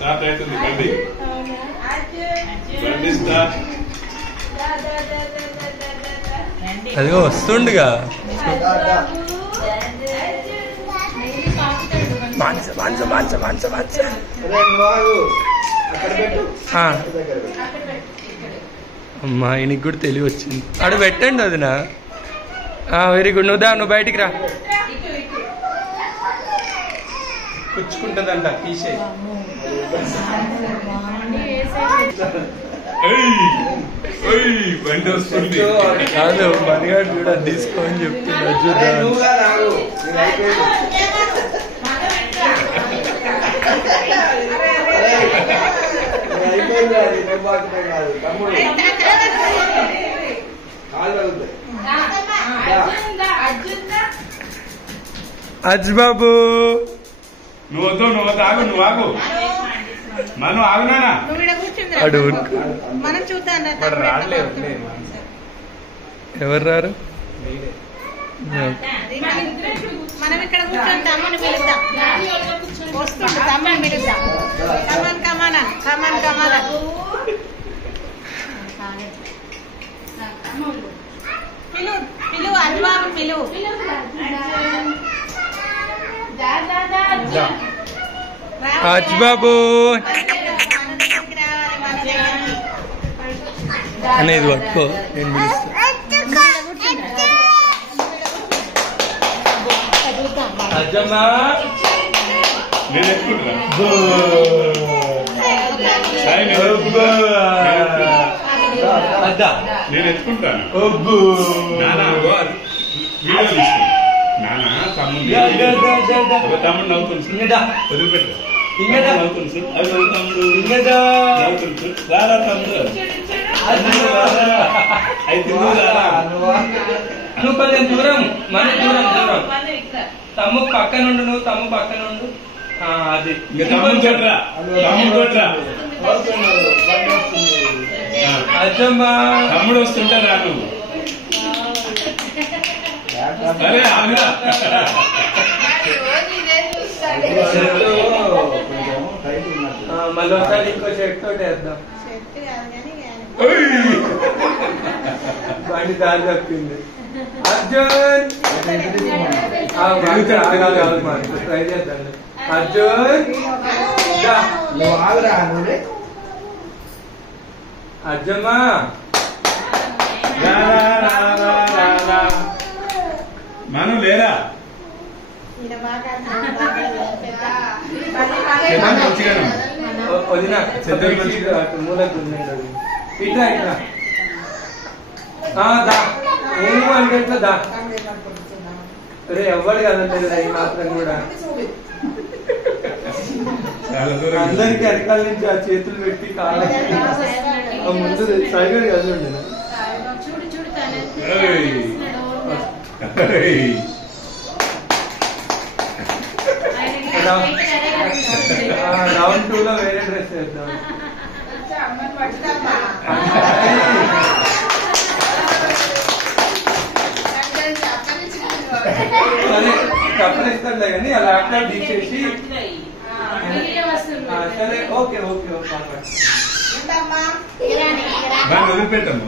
Start అవుతుంది బండి. బండి స్టార్ట్. అదిగో వస్తుండగా అమ్మా ఈయనకి కూడా తెలివి వచ్చింది. అడు పెట్టండి వదినా. Very good. నువ్వు బయటికి రా. పుచ్చుకుంటుందంట తీసే. బండి వస్తుంది. కాదు మనగాడు కూడా తీసుకో అని చెప్తున్నా. అజ్ బాబు నువ్వు ఆగు. నువ్వు ఆగు. మనం ఆగునా. అడుగు. మనం చూద్దాం. ఎవరు రారు? మనం ఇక్కడ కూర్చొని తమ్ముని పిలుద్దాం. వస్తుండు తమ్ముని పిలుద్దాం. కమాన్ పిలువు అజ్బాబు పిలువు. అజ్ బాబు అనేది పట్టుకో. నేను అజ్జమ్మా నేను ఎత్తుకుంటున్నా. నేను ఎత్తుకుంటాను. నానా వీడియో తీసుకో. నానా తమ్ముడు నవ్వుతుంది. వదిలిపెట్టు. నవ్వుతుంది. అది తమ్ముడు నవ్వుతుంది. రారా తమ్ముడు. అయితే నువ్వు కొంచెం దూరం. మన దూరం. తమ్ము పక్క నుండు. నువ్వు తమ్ము పక్క నుండు. అది అచ్చమ్మా తమ్ముడు వస్తుంటారా నువ్వు. అరే ఆగా. మళ్ళీ ఒకసారి ఇంకో చెట్టు తోటి వేద్దాం. బండి దారి తప్పింది. అర్జున్ ట్రై చేద్దాం. అర్జున్ అర్జుమ్మా మనం లేరా. వదిన మూలకు ఇట్లా ఇట్లా నేను అంటే ఎట్లా దా. అరే ఎవ్వడు కదలేదు ఈ మాత్రం కూడా. అందరికి అరకాల నుంచి ఆ చేతులు పెట్టి కాళ్ళ ముందు సైగడు కదండి. రౌండ్ 2 లో వేరే డ్రెస్ వేద్దాం. కప్పలు ఇస్తాడులే కానీ ఆ ల్యాప్టాప్ తీసేసి. సరే ఓకే. వదిలిపెట్టాము.